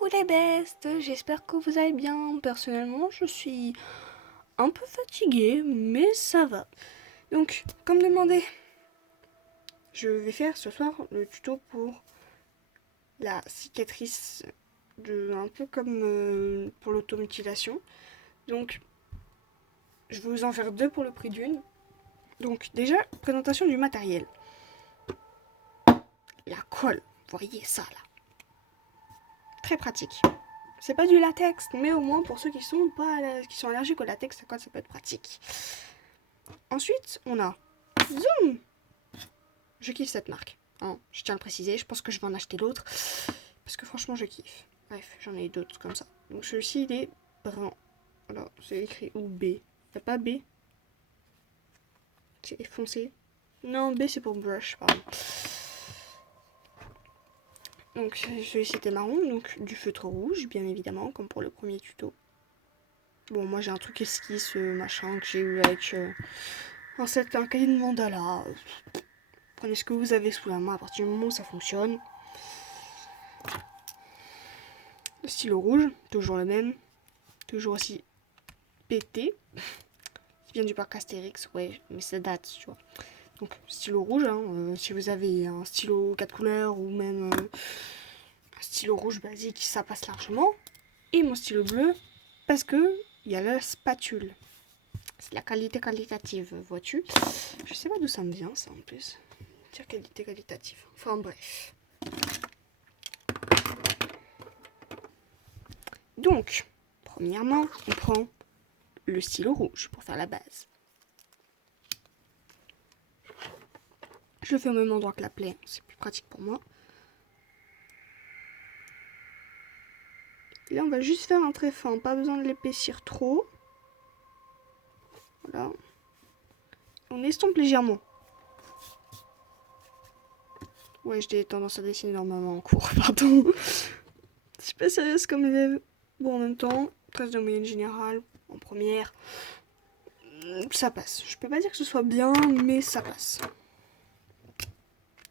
Coucou les bestes, j'espère que vous allez bien. Personnellement, je suis un peu fatiguée, mais ça va. Donc, comme demandé, je vais faire ce soir le tuto pour la cicatrice, un peu comme pour l'automutilation. Donc, je vais vous en faire deux pour le prix d'une. Donc, déjà, présentation du matériel. La colle, vous voyez ça là. Très pratique. C'est pas du latex, mais au moins pour ceux qui sont allergiques au latex, ça peut être pratique. Ensuite, on a Zoom. Je kiffe cette marque. Hein, je tiens à le préciser, je pense que je vais en acheter d'autres. Parce que franchement, je kiffe. Bref, j'en ai d'autres comme ça. Donc celui-ci, il est brun. Alors, c'est écrit ou B. Il n'y a pas B. C'est foncé. Non, B, c'est pour brush, pardon. Donc celui-ci était marron, donc du feutre rouge, bien évidemment, comme pour le premier tuto. Bon, moi j'ai un truc esquisse, machin, que j'ai eu avec un cahier de mandala. Prenez ce que vous avez sous la main à partir du moment où ça fonctionne. Le stylo rouge, toujours le même. Toujours aussi pété. Qui vient du parc Astérix, ouais, mais ça date, tu vois. Donc, stylo rouge, hein, si vous avez un stylo 4 couleurs ou même un stylo rouge basique, ça passe largement. Et mon stylo bleu, parce que il y a la spatule. C'est la qualité qualitative, vois-tu. Je sais pas d'où ça me vient, ça en plus. Dire qualité qualitative. Enfin bref. Donc, premièrement, on prend le stylo rouge pour faire la base. Je le fais au même endroit que la plaie, c'est plus pratique pour moi. Et là, on va juste faire un trait fin, pas besoin de l'épaissir trop. Voilà. On estompe légèrement. Ouais, j'ai tendance à dessiner normalement en cours, pardon. Je suis pas sérieuse comme élève. Bon, en même temps, 13 de moyenne générale, en première, ça passe. Je peux pas dire que ce soit bien, mais ça passe.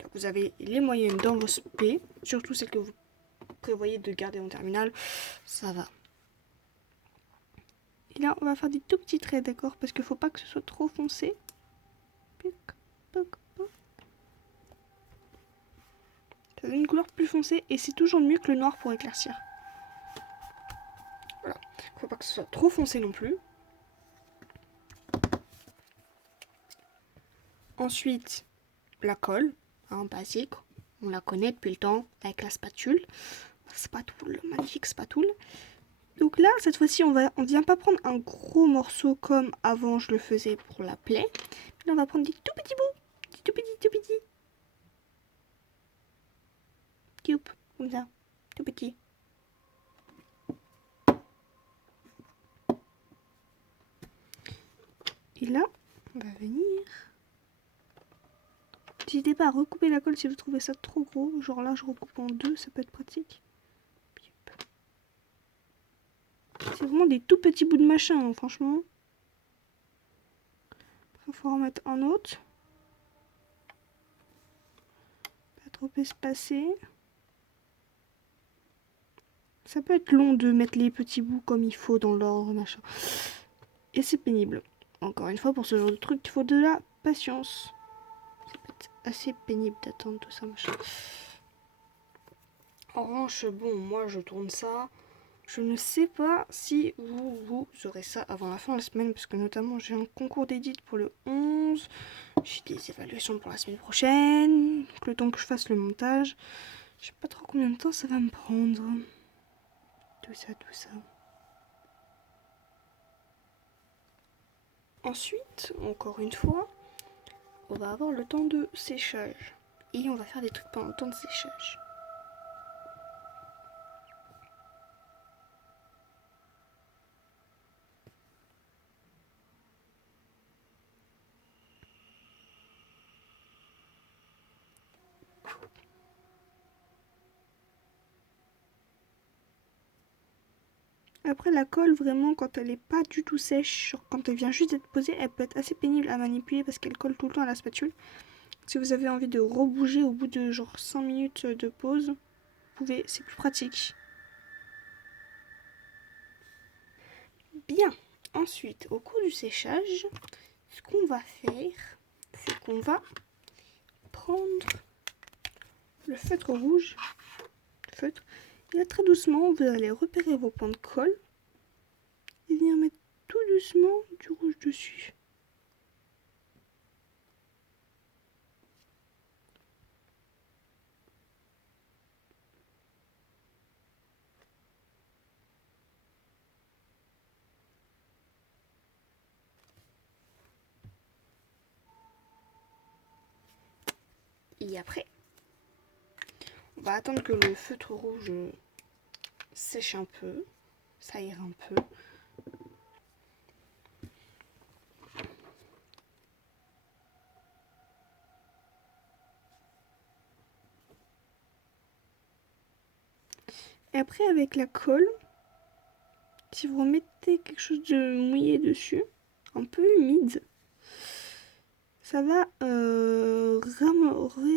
Donc, vous avez les moyennes dans vos SP, surtout celles que vous prévoyez de garder en terminale, ça va. Et là, on va faire des tout petits traits, d'accord? Parce qu'il faut pas que ce soit trop foncé. Ça donne une couleur plus foncée et c'est toujours mieux que le noir pour éclaircir. Voilà. Faut pas que ce soit trop foncé non plus. Ensuite, la colle, hein, basique. On la connaît depuis le temps avec la spatule. Spatule, magnifique spatule. Donc là, cette fois-ci, on vient pas prendre un gros morceau comme avant je le faisais pour la plaie. Là, on va prendre des tout petits bouts. Des tout petits, tout petits. Youp, comme ça. Tout petits. Et là, on va venir. N'hésitez pas à recouper la colle si vous trouvez ça trop gros. Genre là, je recoupe en deux, ça peut être pratique. C'est vraiment des tout petits bouts de machin, hein, franchement. Il faut en mettre un autre. Pas trop espacé. Ça peut être long de mettre les petits bouts comme il faut dans l'ordre, machin. Et c'est pénible. Encore une fois, pour ce genre de truc, il faut de la patience. Ça peut être assez pénible d'attendre tout ça, machin. En revanche, bon, moi je tourne ça. Je ne sais pas si vous aurez ça avant la fin de la semaine, parce que notamment j'ai un concours d'édite pour le 11. J'ai des évaluations pour la semaine prochaine. Donc le temps que je fasse le montage, je sais pas trop combien de temps ça va me prendre. Tout ça, tout ça. Ensuite, encore une fois, on va avoir le temps de séchage. Et on va faire des trucs pendant le temps de séchage. Après la colle, vraiment, quand elle est pas du tout sèche, genre quand elle vient juste d'être posée, elle peut être assez pénible à manipuler parce qu'elle colle tout le temps à la spatule. Si vous avez envie de rebouger au bout de genre 5 minutes de pause, vous pouvez, c'est plus pratique. Bien. Ensuite, au cours du séchage, ce qu'on va faire, c'est qu'on va prendre le feutre rouge, et là très doucement, vous allez repérer vos points de colle et venir mettre tout doucement du rouge dessus. Et après, on va attendre que le feutre rouge sèche un peu, s'aère un peu. Et après, avec la colle, si vous remettez quelque chose de mouillé dessus, un peu humide, ça va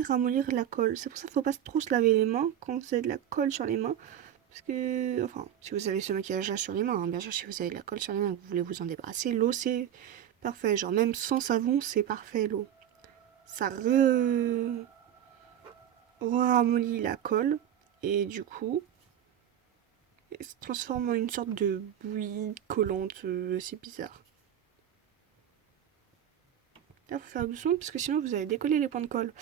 ramollir la colle. C'est pour ça qu'il ne faut pas trop se laver les mains quand vous avez de la colle sur les mains. Parce que, enfin, si vous avez ce maquillage-là sur les mains, hein, bien sûr, si vous avez de la colle sur les mains et que vous voulez vous en débarrasser, l'eau c'est parfait. Genre, même sans savon, c'est parfait l'eau. Ça ramollit la colle et du coup, elle se transforme en une sorte de bouillie collante. C'est bizarre. Là, faut faire doucement parce que sinon vous allez décoller les points de colle.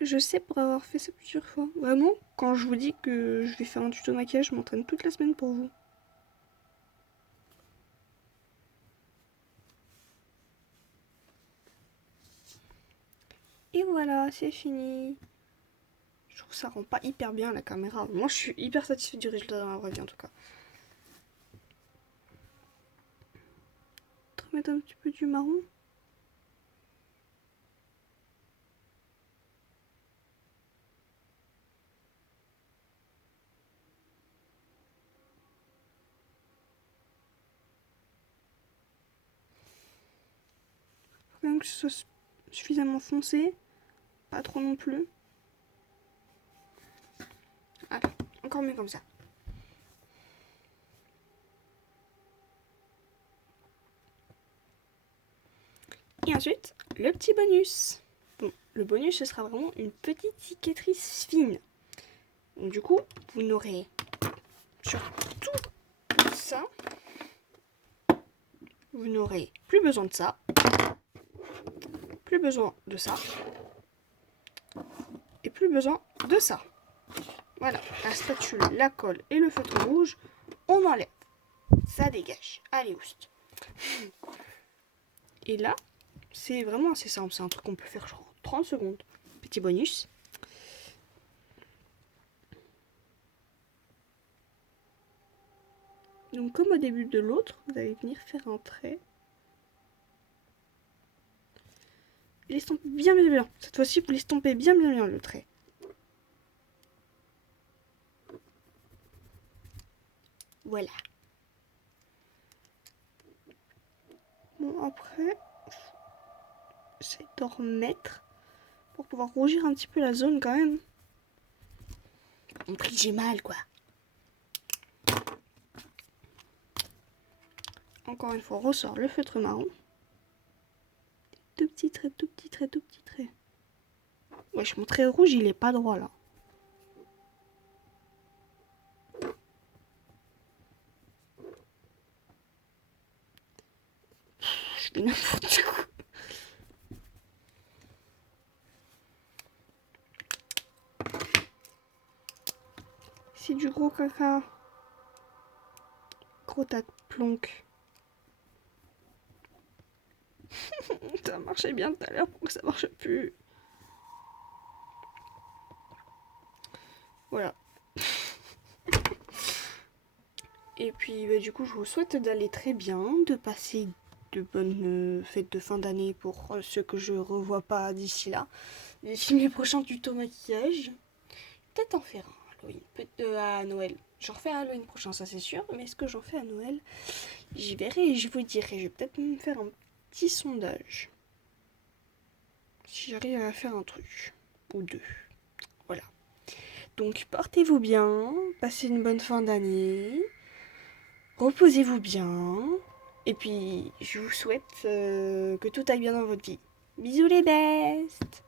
Je sais pour avoir fait ça plusieurs fois. Vraiment, quand je vous dis que je vais faire un tuto maquillage, je m'entraîne toute la semaine pour vous. Et voilà, c'est fini. Je trouve que ça rend pas hyper bien la caméra. Moi, je suis hyper satisfaite du résultat dans la vraie vie en tout cas. Je vais mettre un petit peu du marron. Faut quand même que ce soit suffisamment foncé. Pas trop non plus. Allez, encore mieux comme ça. Et ensuite, le petit bonus. Bon, le bonus, ce sera vraiment une petite cicatrice fine. Donc, du coup, vous n'aurez sur tout ça, vous n'aurez plus besoin de ça, plus besoin de ça, et plus besoin de ça. Voilà, la spatule, la colle et le feutre rouge, on enlève. Ça dégage. Allez, oust. Et là, c'est vraiment assez simple. C'est un truc qu'on peut faire genre 30 secondes. Petit bonus. Donc comme au début de l'autre, vous allez venir faire un trait. Et l'estomper bien bien. Cette fois-ci, vous l'estompez bien le trait. Voilà. Bon, après, j'essaie de remettre pour pouvoir rougir un petit peu la zone quand même. Compris, j'ai mal quoi. Encore une fois, on ressort le feutre marron. Tout petit trait, tout petit trait, tout petit trait. Wesh, mon trait rouge, il est pas droit là. Je fais n'importe quoi. C'est du gros caca. Gros tas de plonk. Ça marchait bien tout à l'heure, pourquoi ça marche plus? Voilà. Et puis bah, du coup je vous souhaite d'aller très bien, de passer de bonnes fêtes de fin d'année pour ceux que je revois pas d'ici là. D'ici mes prochains tutos maquillage. Peut-être en faire un Halloween, peut-être à Noël. J'en refais un Halloween prochain, ça c'est sûr. Mais est-ce que j'en fais à Noël? J'y verrai et je vous dirai. Je vais peut-être me faire un petit sondage. Si j'arrive à faire un truc. Ou deux. Voilà. Donc portez-vous bien. Passez une bonne fin d'année. reposez-vous bien. Et puis, je vous souhaite que tout aille bien dans votre vie. Bisous les bestes!